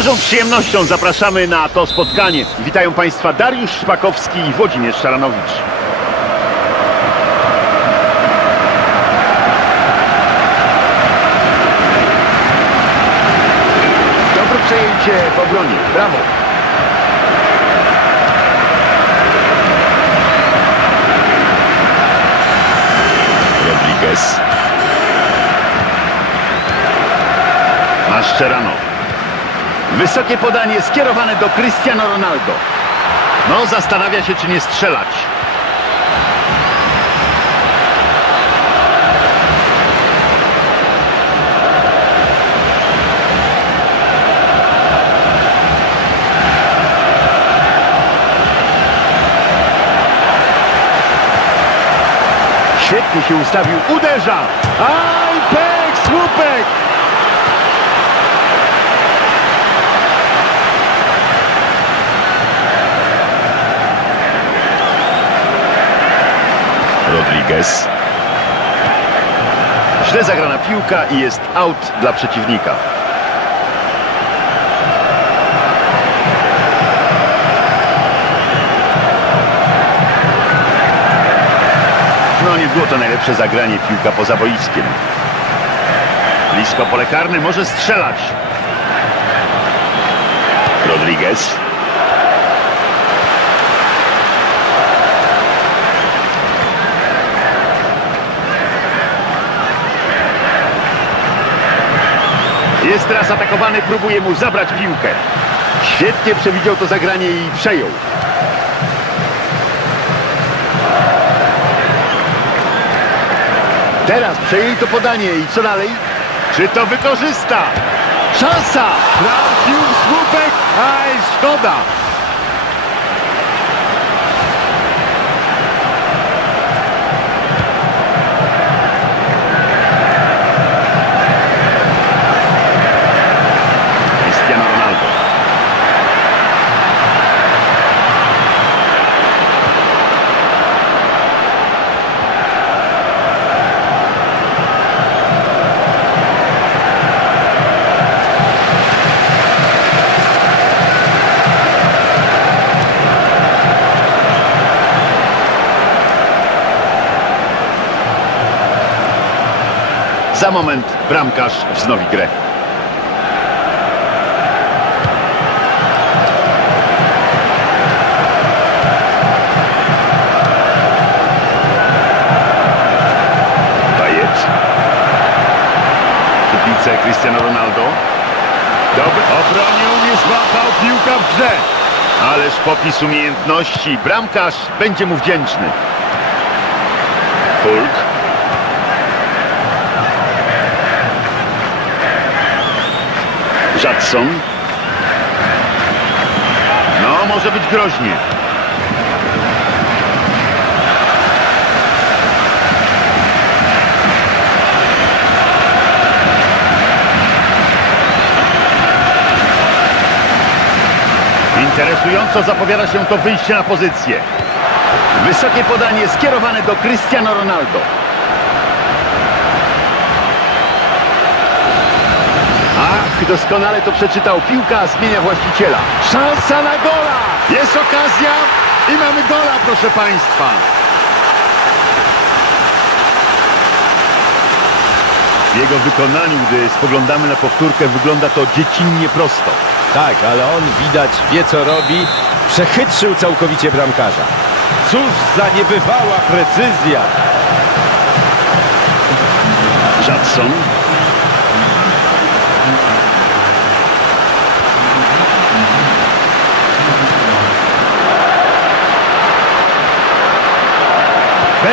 dużą przyjemnością zapraszamy na to spotkanie. Witają Państwa Dariusz Szpakowski i Włodzimierz Szaranowicz. Dobre przejęcie w obronie. Brawo. Rodriguez. Mascherano. Wysokie podanie skierowane do Cristiano Ronaldo. No, zastanawia się, czy nie strzelać. Świetnie się ustawił, uderza! Aj, pek, słupek! Rodriguez. Źle zagrana piłka i jest out dla przeciwnika. No nie było to najlepsze zagranie piłka poza boiskiem. Blisko pole karne może strzelać. Rodriguez. Jest teraz atakowany, próbuje mu zabrać piłkę. Świetnie przewidział to zagranie i przejął. Teraz przejęli to podanie i co dalej? Czy to wykorzysta? Szansa! Trafił słupek! Aj, szkoda! Bramkarz wznowi grę. Bajet. Przy piłce Cristiano Ronaldo. Dobry. Obronił, nie złapał piłka w grze. Ależ popis umiejętności. Bramkarz będzie mu wdzięczny. Hulk. Jadson. No, może być groźnie. Interesująco zapowiada się to wyjście na pozycję. Wysokie podanie skierowane do Cristiano Ronaldo. Doskonale to przeczytał. Piłka zmienia właściciela. Szansa na gola! Jest okazja i mamy gola, proszę Państwa. W jego wykonaniu, gdy spoglądamy na powtórkę, wygląda to dziecinnie prosto. Tak, ale on widać wie co robi. Przechytrzył całkowicie bramkarza. Cóż za niebywała precyzja. Jadson.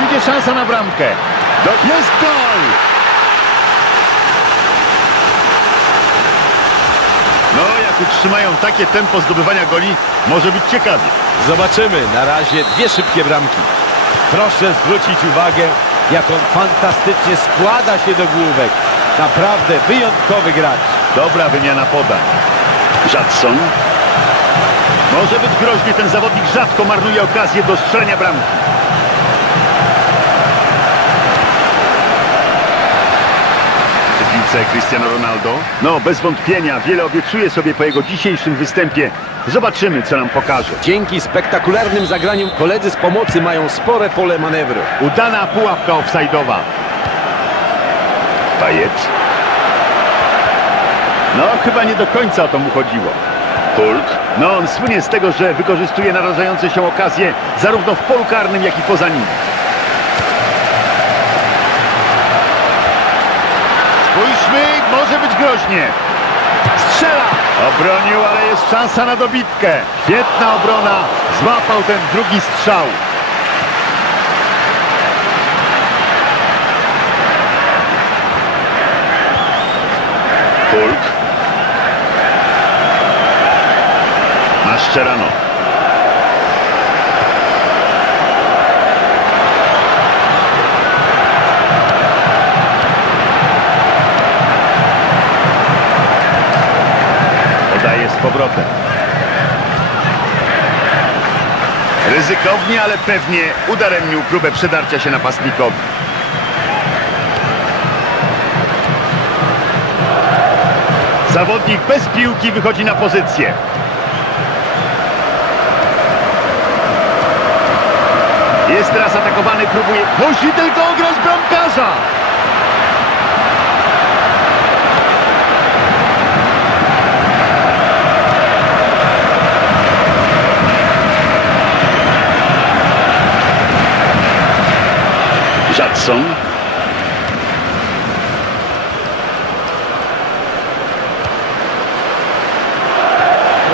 Będzie szansa na bramkę. Jest gol! No, jak utrzymają takie tempo zdobywania goli, może być ciekawie. Zobaczymy. Na razie dwie szybkie bramki. Proszę zwrócić uwagę, jak on fantastycznie składa się do główek. Naprawdę wyjątkowy gracz. Dobra wymiana podań. Jadson. Może być groźnie, ten zawodnik rzadko marnuje okazję do strzelenia bramki. Piłce Cristiano Ronaldo. No, bez wątpienia, wiele obiecuje sobie po jego dzisiejszym występie. Zobaczymy, co nam pokaże. Dzięki spektakularnym zagraniom koledzy z pomocy mają spore pole manewru. Udana pułapka offside'owa. Pajet. No, chyba nie do końca o to mu chodziło. Hulk. No, on słynie z tego, że wykorzystuje narażające się okazje zarówno w polu karnym, jak i poza nim. Spójrzmy, może być groźnie. Strzela! Obronił, ale jest szansa na dobitkę. Świetna obrona. Złapał ten drugi strzał. Hulk. Mascherano. Powrotem. Ryzykownie, ale pewnie udaremnił próbę przedarcia się napastnikowi. Zawodnik bez piłki wychodzi na pozycję. Jest teraz atakowany, próbuje... Musi tylko ograć bramkarza! Jadson.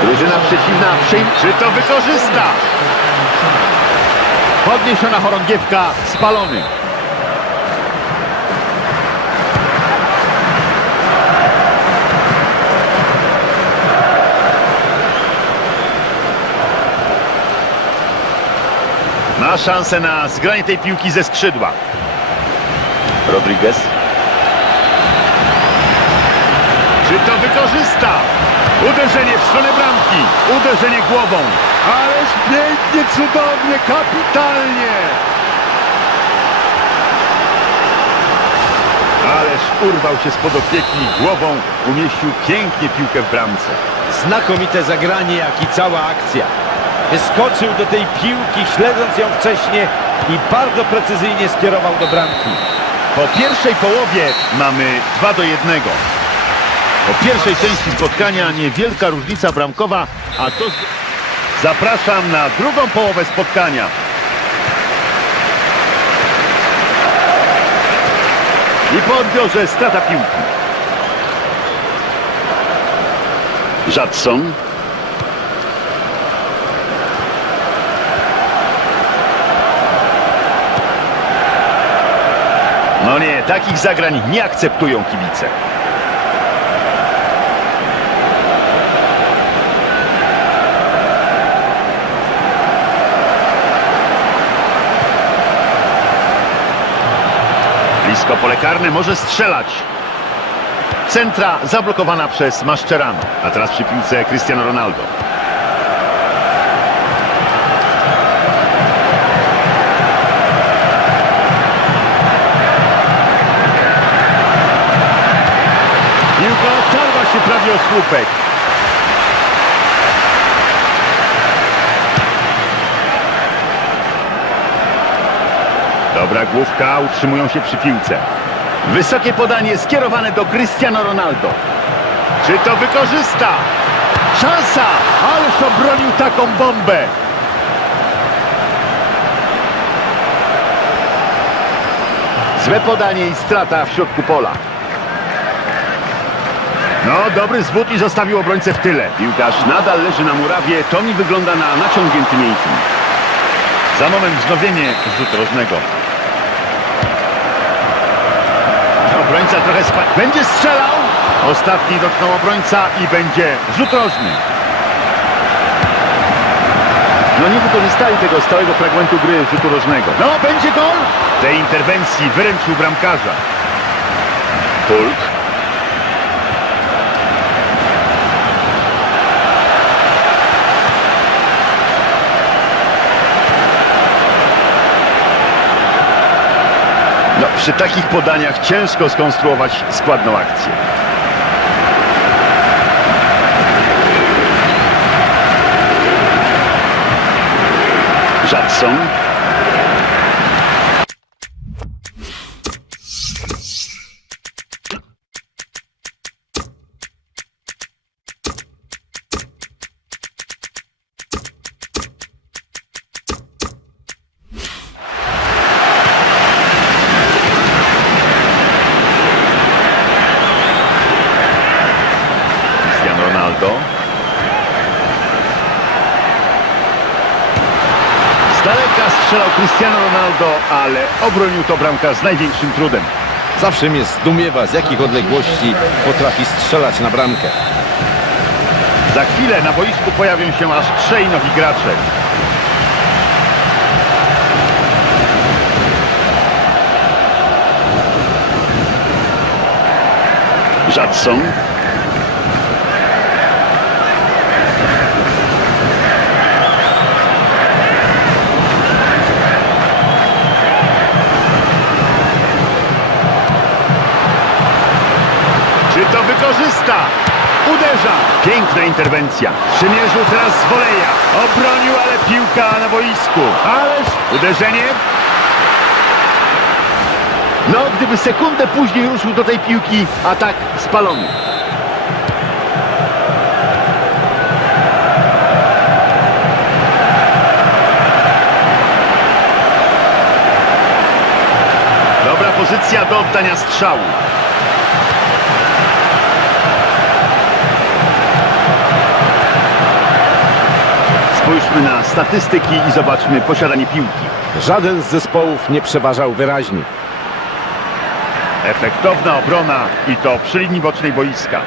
Drużyna przeciwna przyjm... Czy to wykorzysta? Podniesiona chorągiewka, spalony. Ma szansę na zgranie tej piłki ze skrzydła. Rodriguez. Czy to wykorzysta? Uderzenie w stronę bramki. Uderzenie głową. Ależ pięknie, cudownie, kapitalnie. Ależ urwał się spod opieki głową umieścił pięknie piłkę w bramce. Znamienite zagranie, jak i cała akcja. Wyskoczył do tej piłki, śledząc ją wcześniej i bardzo precyzyjnie skierował do bramki. Po pierwszej połowie mamy 2 do 1. Po pierwszej części spotkania niewielka różnica bramkowa, a to... Zapraszam na drugą połowę spotkania. I po odbiorze strata piłki. Jadson. No nie, takich zagrań nie akceptują kibice. Blisko pole karne, może strzelać. Centra zablokowana przez Mascherano. A teraz przy piłce Cristiano Ronaldo. Dobra główka, utrzymują się przy piłce. Wysokie podanie skierowane do Cristiano Ronaldo. Czy to wykorzysta? Szansa! Ależ obronił taką bombę. Złe podanie i strata w środku pola. No, dobry zwód i zostawił obrońcę w tyle. Piłkarz nadal leży na murawie. To mi wygląda na naciągnięty mięsień. Za moment wznowienie rzutu rożnego. Obrońca trochę spadł. Będzie strzelał. Ostatni dotknął obrońca i będzie rzut rożny. No nie wykorzystali tego stałego fragmentu gry rzutu rożnego. No, będzie gol! Tej interwencji wyręczył bramkarza. Hulk. Przy takich podaniach ciężko skonstruować składną akcję. Żadson. Cristiano Ronaldo, ale obronił to bramka z największym trudem. Zawsze mnie zdumiewa, z jakich odległości potrafi strzelać na bramkę. Za chwilę na boisku pojawią się aż trzej nowi gracze. Żadson. Wykorzysta? Uderza! Piękna interwencja. Przymierzył teraz z woleja. Obronił, ale piłka na boisku. Ależ uderzenie. No, gdyby sekundę później ruszył do tej piłki, a tak spalony. Dobra pozycja do oddania strzału. Spójrzmy na statystyki i zobaczmy posiadanie piłki. Żaden z zespołów nie przeważał wyraźnie. Efektowna obrona i to przy linii bocznej boiska.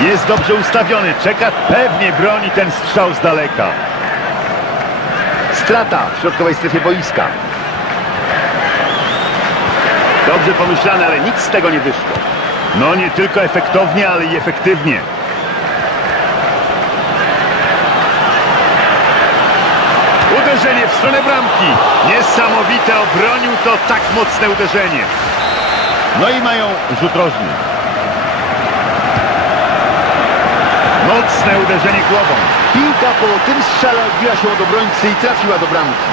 Jest dobrze ustawiony, czeka, pewnie broni ten strzał z daleka. Strata w środkowej strefie boiska. Dobrze pomyślane, ale nic z tego nie wyszło. No nie tylko efektownie, ale i efektywnie. Uderzenie w stronę bramki. Niesamowite, obronił to tak mocne uderzenie. No i mają rzut rożny. Mocne uderzenie głową. Piłka po tym strzale odbiła się od obrońcy i trafiła do bramki.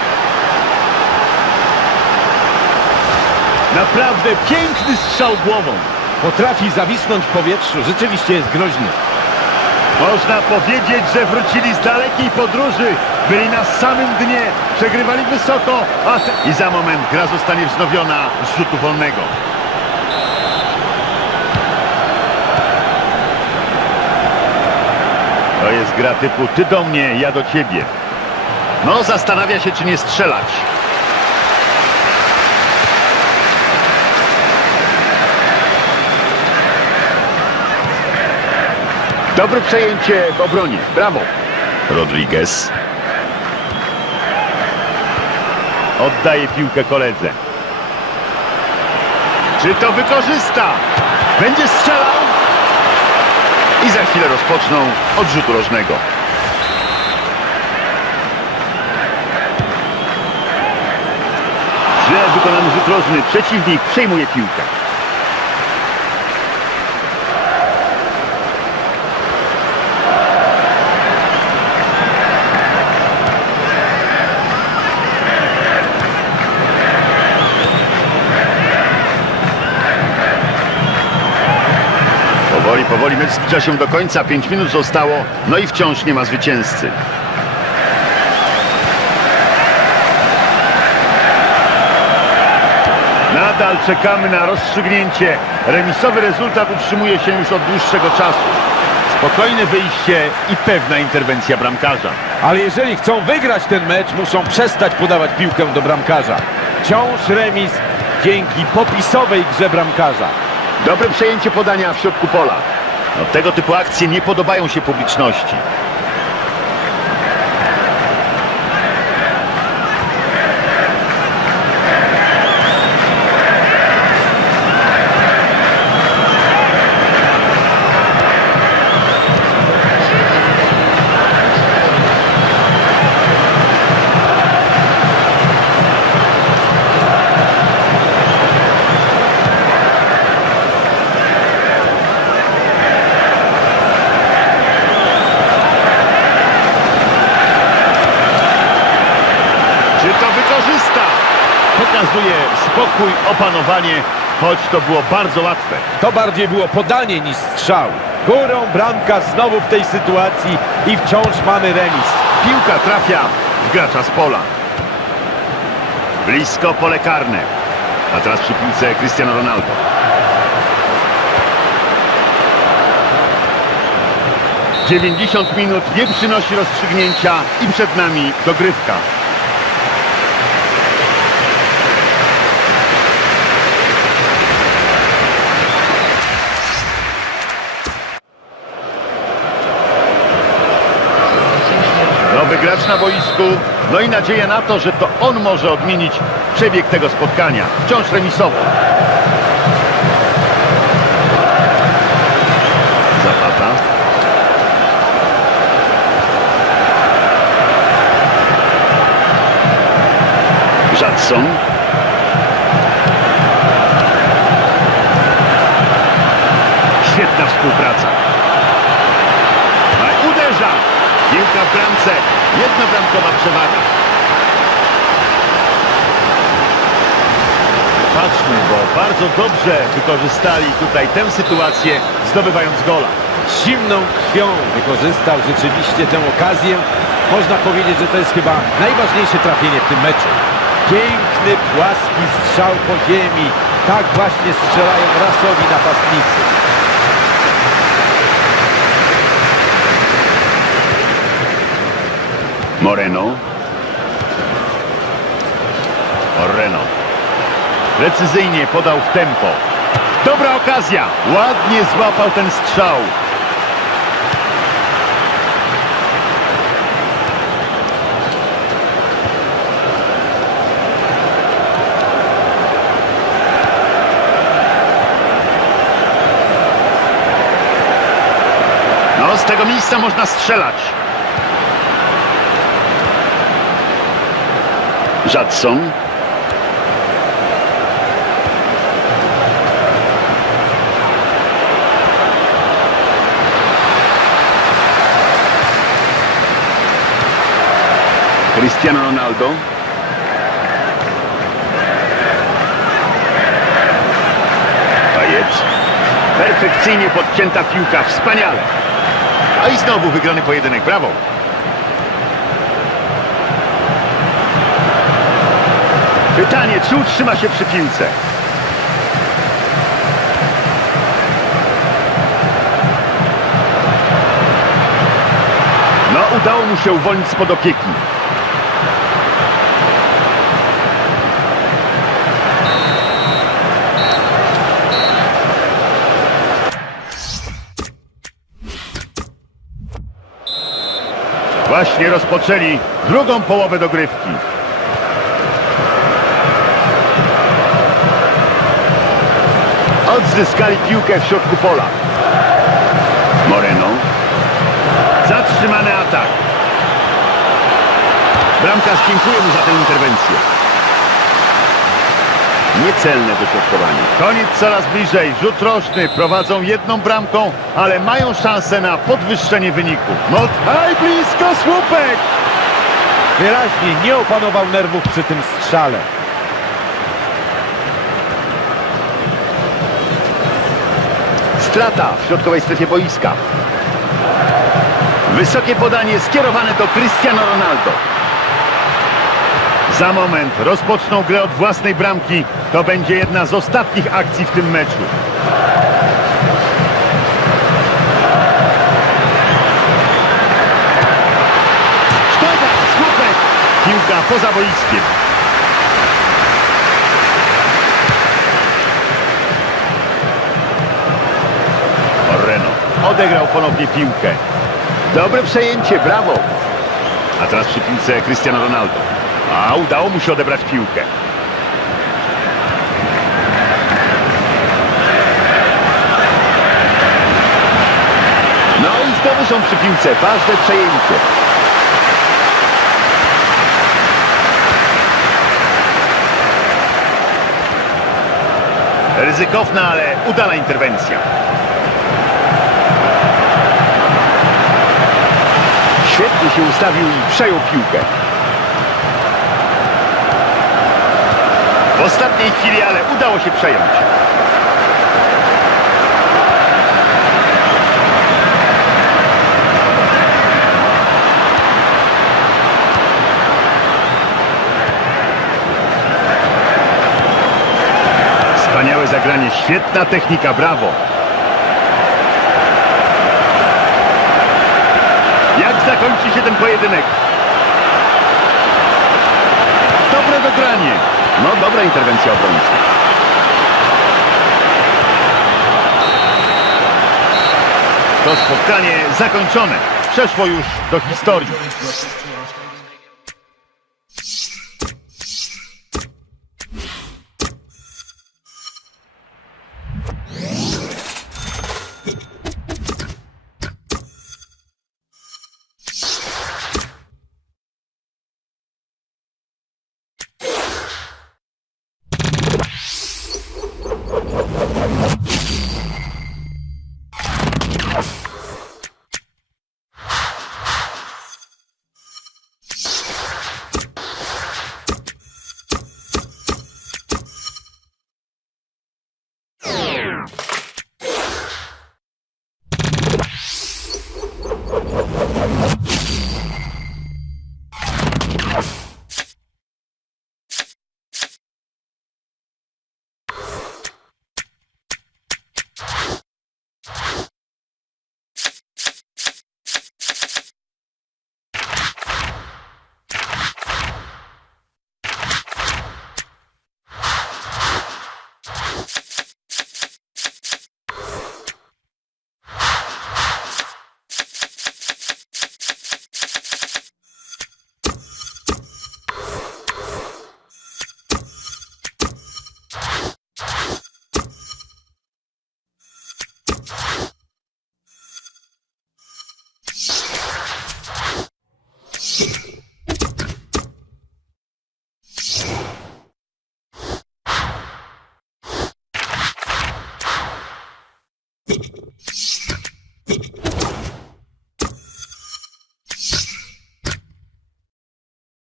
Naprawdę piękny strzał głową. Potrafi zawisnąć w powietrzu, rzeczywiście jest groźny. Można powiedzieć, że wrócili z dalekiej podróży. Byli na samym dnie, przegrywali wysoko, a i za moment gra zostanie wznowiona z rzutu wolnego. To jest gra typu ty do mnie, ja do ciebie. No, zastanawia się, czy nie strzelać. Dobre przejęcie w obronie. Brawo. Rodriguez. Oddaje piłkę koledze. Czy to wykorzysta? Będzie strzelał? I za chwilę rozpoczną od rzutu rożnego. Źle wykonany rzut rożny. Przeciwnik przejmuje piłkę. Mecz zbliża się do końca. 5 minut zostało, no i wciąż nie ma zwycięzcy. Nadal czekamy na rozstrzygnięcie. Remisowy rezultat utrzymuje się już od dłuższego czasu. Spokojne wyjście i pewna interwencja bramkarza. Ale jeżeli chcą wygrać ten mecz, muszą przestać podawać piłkę do bramkarza. Wciąż remis dzięki popisowej grze bramkarza. Dobre przejęcie podania w środku pola. No, tego typu akcje nie podobają się publiczności. Spokój, opanowanie, choć to było bardzo łatwe. To bardziej było podanie niż strzał. Górą bramka znowu w tej sytuacji i wciąż mamy remis. Piłka trafia w gracza z pola. Blisko pole karne. A teraz przy piłce Cristiano Ronaldo. Dziewięćdziesiąt minut nie przynosi rozstrzygnięcia i przed nami dogrywka. Nowy gracz na boisku, no i nadzieja na to, że to on może odmienić przebieg tego spotkania. Wciąż remisowo. Zapata. Żadson. Świetna współpraca. A uderza! Piłka w bramce. Jednobramkowa przewaga. Patrzmy, bo bardzo dobrze wykorzystali tutaj tę sytuację, zdobywając gola. Zimną krwią wykorzystał rzeczywiście tę okazję. Można powiedzieć, że to jest chyba najważniejsze trafienie w tym meczu. Piękny, płaski strzał po ziemi. Tak właśnie strzelają rasowi napastnicy. Moreno. Moreno. Precyzyjnie podał w tempo. Dobra okazja. Ładnie złapał ten strzał. No, z tego miejsca można strzelać. Żadson. Cristiano Ronaldo. Pajec. Perfekcyjnie podcięta piłka. Wspaniale. A i znowu wygrany pojedynek. Brawo. Pytanie, czy utrzyma się przy piłce? No, udało mu się uwolnić spod opieki. Właśnie rozpoczęli drugą połowę dogrywki. Odzyskali piłkę w środku pola. Moreno. Zatrzymany atak. Bramkarz dziękuję mu za tę interwencję. Niecelne dośrodkowanie. Koniec coraz bliżej. Rzut roczny. Prowadzą jedną bramką, ale mają szansę na podwyższenie wyniku. Mod... Aj, blisko słupek! Wyraźnie nie opanował nerwów przy tym strzale. Strata w środkowej strefie boiska. Wysokie podanie skierowane do Cristiano Ronaldo. Za moment rozpoczną grę od własnej bramki. To będzie jedna z ostatnich akcji w tym meczu. Piłka poza boiskiem. Odegrał ponownie piłkę. Dobre przejęcie, brawo. A teraz przy piłce Cristiano Ronaldo. A udało mu się odebrać piłkę. No i znowu są przy piłce. Ważne przejęcie. Ryzykowna, ale udana interwencja. Świetnie się ustawił i przejął piłkę. W ostatniej chwili, ale udało się przejąć. Wspaniałe zagranie, świetna technika, brawo. Jak zakończy się ten pojedynek? Dobre dogranie. No, dobra interwencja obrońcy. To spotkanie zakończone. Przeszło już do historii.